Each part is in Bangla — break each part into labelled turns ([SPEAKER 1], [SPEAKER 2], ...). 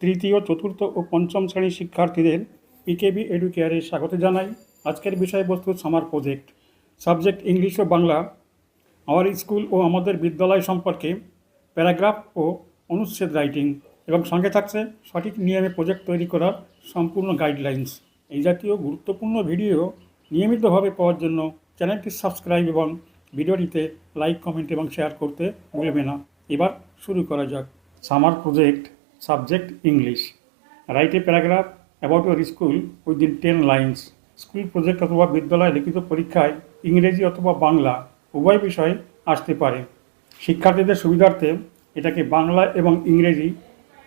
[SPEAKER 1] তৃতীয়, চতুর্থ ও পঞ্চম শ্রেণির শিক্ষার্থীদের পিকেবি এডুকেয়ারে স্বাগত জানাই। আজকের বিষয়বস্তু সামার প্রজেক্ট। সাবজেক্ট ইংলিশ ও বাংলা। আমার স্কুল ও আমাদের বিদ্যালয় সম্পর্কে প্যারাগ্রাফ ও অনুচ্ছেদ রাইটিং। এবং সঙ্গে থাকছে সঠিক নিয়মে প্রজেক্ট তৈরি করার সম্পূর্ণ গাইডলাইন্স। এই জাতীয় গুরুত্বপূর্ণ ভিডিও নিয়মিতভাবে পাওয়ার জন্য চ্যানেলটি সাবস্ক্রাইব এবং ভিডিওটিতে লাইক, কমেন্ট এবং শেয়ার করতে ভুলবে না। এবার শুরু করা যাক। Summer project. Subject English. Write a paragraph about your school within ten lines school project অথবা বিদ্যালয় লিখিত পরীক্ষায় ইংরেজি অথবা বাংলা উভয় বিষয় আসতে পারে। শিক্ষার্থীদের সুবিধার্থে এটাকে বাংলা এবং ইংরেজি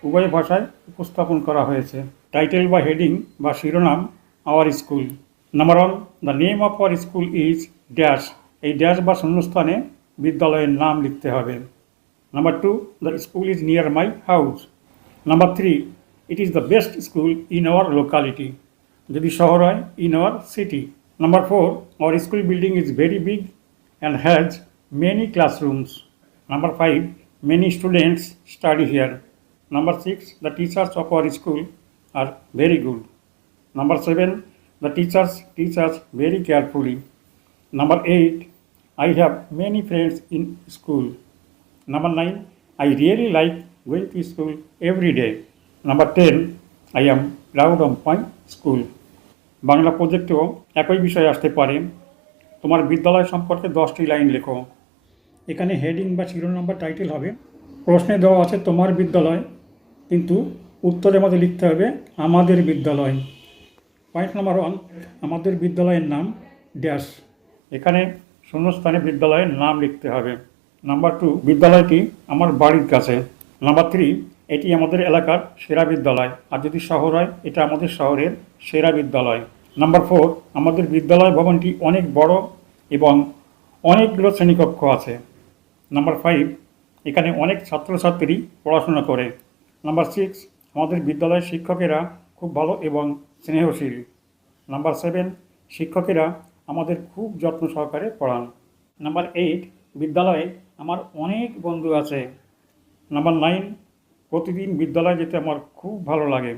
[SPEAKER 1] উভয় ভাষায় উপস্থাপন করা হয়েছে। টাইটেল বা হেডিং বা শিরোনাম our school number one the name of our school is dash এই ড্যাশ বা শূন্যস্থানে বিদ্যালয়ের নাম লিখতে হবে। Number two the school is near my house Number three it is the best school in our locality যদি শহর হয় in our city number four our school building is very big and has many classrooms. Number five, many students study here. Number six, the teachers of our school are very good. Number seven, the teachers teach us very carefully. Number eight, I have many friends in school. Number nine, I really like going to school every day. Number ten, I am proud of my school. Bangla প্রজেক্টেও একই বিষয় আসতে পারে। তোমার বিদ্যালয় সম্পর্কে দশটি লাইন লেখো। এখানে হেডিং বা শিরোনাম বা টাইটেল হবে। প্রশ্নে দেওয়া আছে তোমার বিদ্যালয় কিন্তু উত্তরে আমাদের লিখতে হবে আমাদের বিদ্যালয়। পয়েন্ট নাম্বার ওয়ান আমাদের বিদ্যালয়ের নাম ড্যাশ এখানে শূন্যস্থানে বিদ্যালয়ের নাম লিখতে হবে। নাম্বার টু বিদ্যালয়টি আমার বাড়ির কাছে। নাম্বার থ্রি এটি আমাদের এলাকার সেরা বিদ্যালয়। আর যদি শহর হয়, এটা আমাদের শহরের সেরা বিদ্যালয়। নাম্বার ফোর আমাদের বিদ্যালয় ভবনটি অনেক বড় এবং অনেকগুলো শ্রেণীকক্ষ আছে। নাম্বার ফাইভ এখানে অনেক ছাত্রছাত্রী পড়াশোনা করে। নাম্বার সিক্স আমাদের বিদ্যালয়ের শিক্ষকেরা খুব ভালো এবং স্নেহশীল। নাম্বার সেভেন শিক্ষকেরা আমাদের খুব যত্ন সহকারে পড়ান। নাম্বার এইট বিদ্যালয়ে আমার অনেক বন্ধু আছে। নাম্বার নাইন, প্রতিদিন বিদ্যালয়ে যেতে আমার খুব ভালো লাগে।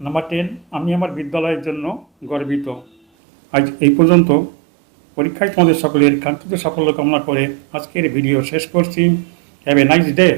[SPEAKER 1] নাম্বার টেন, আমি আমার বিদ্যালয়ের জন্য গর্বিত। আজ এই পর্যন্ত। পরীক্ষায় তোমাদের সকলের কাঙ্ক্ষিত সাফল্য কামনা করে আজকের ভিডিও শেষ করছি। Have a nice day